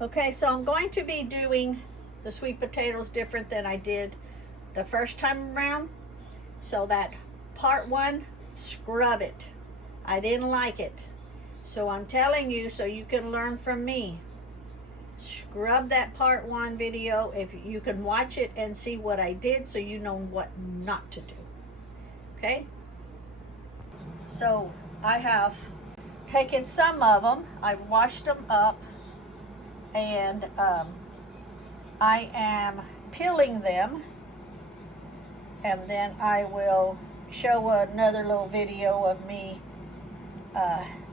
Okay, so I'm going to be doing the sweet potatoes different than I did the first time around. So that part one, scrub it. I didn't like it. So I'm telling you so you can learn from me. Scrub that part one video if you can watch it and see what I did so you know what not to do. Okay? So I have taken some of them, I've washed them up, and I am peeling them, and then I will show another little video of me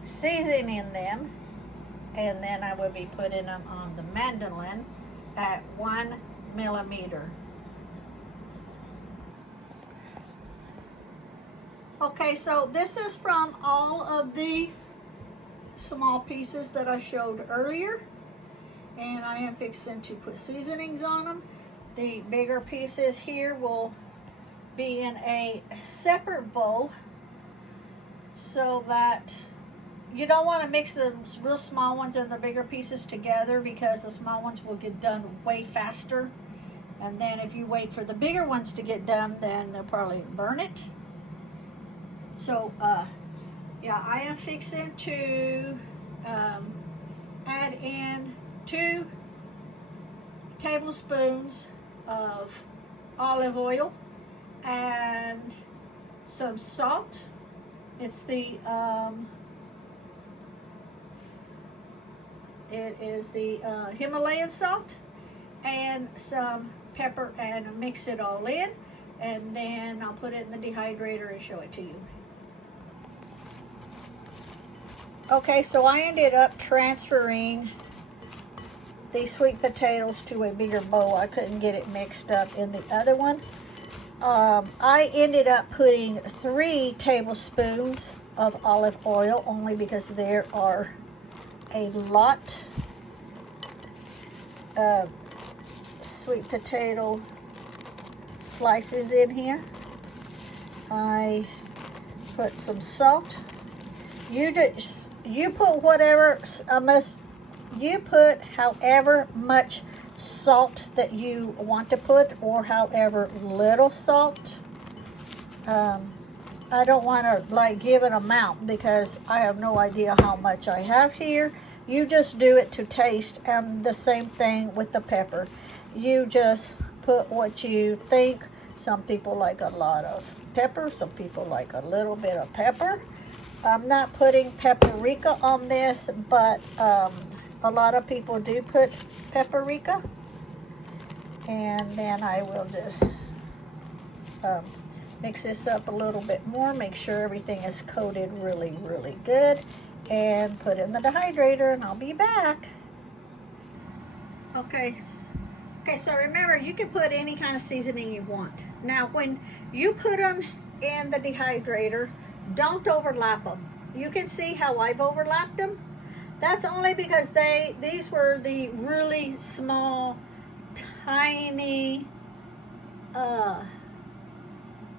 seasoning them, and then I will be putting them on the mandolin at 1 millimeter. Okay, so this is from all of the small pieces that I showed earlier, and I am fixing to put seasonings on them. The bigger pieces here will be in a separate bowl so that you don't want to mix the real small ones and the bigger pieces together, because the small ones will get done way faster, and then if you wait for the bigger ones to get done, then they'll probably burn it. So yeah, I am fixing to add in 2 tablespoons of olive oil and some salt. It's the Himalayan salt, and some pepper, and mix it all in, and then I'll put it in the dehydrator and show it to you. Okay, so I ended up transferring these sweet potatoes to a bigger bowl. I couldn't get it mixed up in the other one. I ended up putting 3 tablespoons of olive oil, only because there are a lot of sweet potato slices in here. I put some salt. You put whatever, you put however much salt that you want to put, or however little salt. I don't want to like give an amount because I have no idea how much I have here. You just do it to taste, and the same thing with the pepper. You just put what you think. Some people like a lot of pepper, some people like a little bit of pepper. I'm not putting paprika on this, but a lot of people do put paprika. And then I will just mix this up a little bit more, make sure everything is coated really, really good, and put it in the dehydrator, and I'll be back. Okay, so remember, you can put any kind of seasoning you want. Now, when you put them in the dehydrator, don't overlap them. You can see how I've overlapped them. That's only because these were the really small, tiny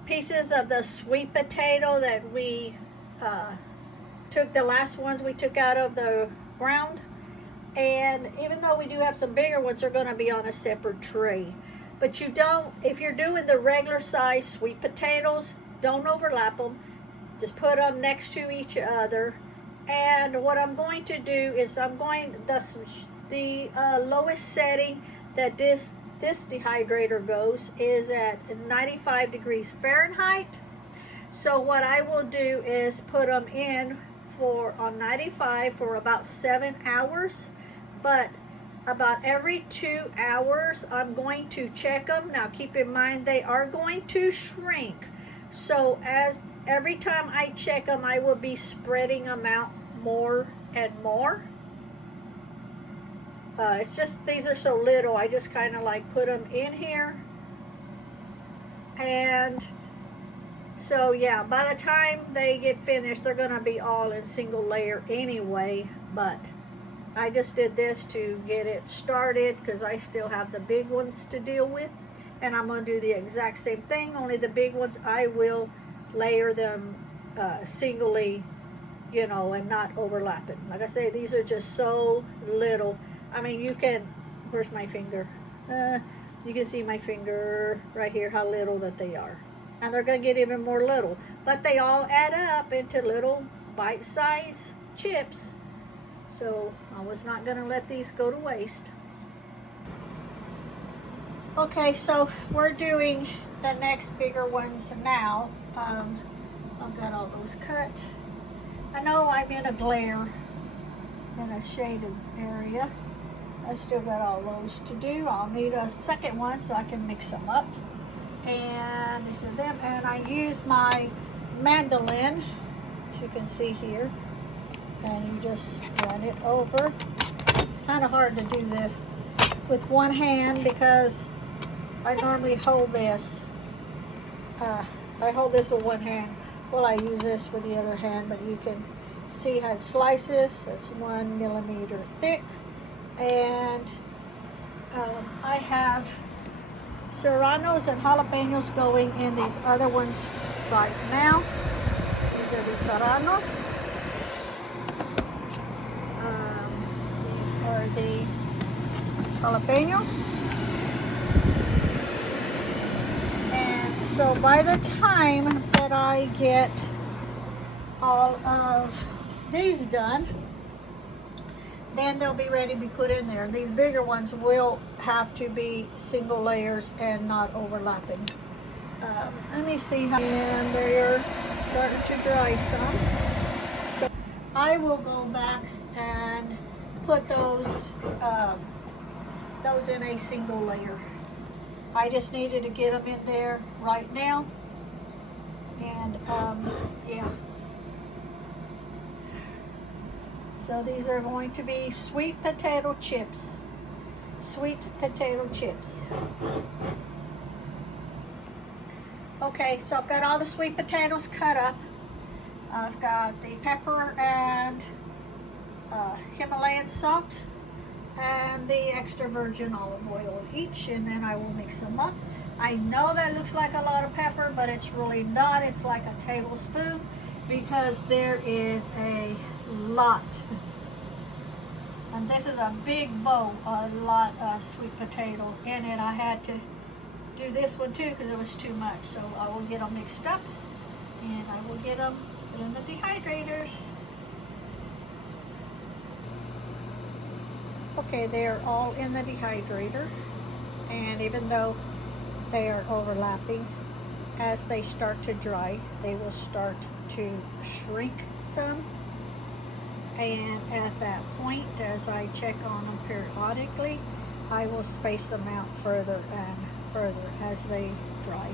pieces of the sweet potato that we took, the last ones we took out of the ground. And even though we do have some bigger ones, they're going to be on a separate tray. But you don't, if you're doing the regular size sweet potatoes, don't overlap them. Just put them next to each other. And what I'm going to do is I'm going, the lowest setting that this dehydrator goes is at 95 degrees Fahrenheit. So what I will do is put them in on 95 for about 7 hours. But about every 2 hours, I'm going to check them. Now keep in mind, they are going to shrink. So every time I check them, I will be spreading them out more and more. It's just, these are so little, I just kind of like put them in here. And so yeah, by the time they get finished, they're going to be all in single layer anyway. But I just did this to get it started because I still have the big ones to deal with. And I'm going to do the exact same thing, only the big ones I will layer them singly, you know, and not overlapping. Like I say, these are just so little. I mean, you can, where's my finger? You can see my finger right here, how little that they are. And they're going to get even more little. But they all add up into little bite-sized chips. So I was not going to let these go to waste. Okay, so we're doing the next bigger ones now. I've got all those cut. I know I'm in a glare, in a shaded area. I still got all those to do. I'll need a second one so I can mix them up. And these are them. And I use my mandolin, as you can see here. And you just run it over. It's kind of hard to do this with one hand because I normally hold this. I hold this with one hand. Well, I use this with the other hand, but you can see how it slices. It's 1 millimeter thick. And I have serranos and jalapenos going in these other ones right now. These are the serranos. These are the jalapenos. And so by the time that I get all of these done, then they'll be ready to be put in there. These bigger ones will have to be single layers and not overlapping. Let me see how, and they're starting to dry some. So I will go back and put those in a single layer. I just needed to get them in there right now. And yeah. So these are going to be sweet potato chips. Sweet potato chips. Okay, so I've got all the sweet potatoes cut up. I've got the pepper and Himalayan salt and the extra virgin olive oil each, and then I will mix them up. I know that looks like a lot of pepper, but it's really not. It's like a tablespoon because there is a lot. And this is a big bowl, a lot of sweet potato in it. I had to do this one too because it was too much. So I will get them mixed up and I will get them in the dehydrators. Okay, they are all in the dehydrator, and even though they are overlapping, as they start to dry, they will start to shrink some. And at that point, as I check on them periodically, I will space them out further and further as they dry.